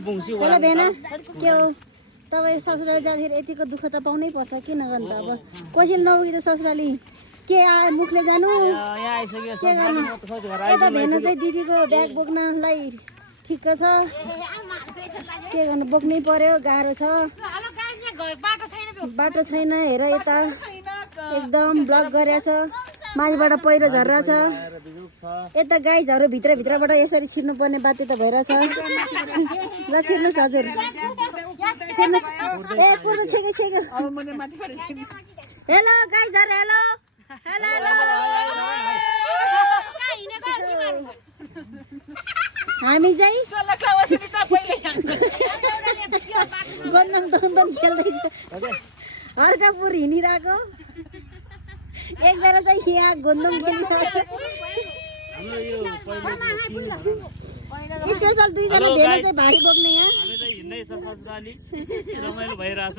पहिला भेना के हो तपाईँ ससुराली जाँदाखेरि यतिको दुःख त पाउनै पर्छ किन गर्नु त अब कसैले नबुझी त ससुराली के आयो मुखले जानु के गर्नु यता भेना चाहिँ दिदीको ब्याग बोक्नलाई ठिक्क छ के गर्नु बोक्नै पर्यो गाह्रो छ बाटो छैन हेर यता एकदम ब्लक गरेछ माथिबाट पहिरो झर्रा छ यता गाईहरू भित्रबाट यसरी छिर्नु पर्ने बाध्यता भइरहेछ ल छिर्नुहोस् हजुर ए पुरो छेके छेके हेलो गाईहरू हेलो हेलो हामी चाहिँ गन्दङ दन्दन खेल्दैछ अर्कापुर हिँडिरहेको एकजना चाहिँ यहाँ गोन्दङ खेलिरहेको स्पेसल दुईजना भेना चाहिँ भारी बोक्ने यहाँ रमाइलो भइरहेछ।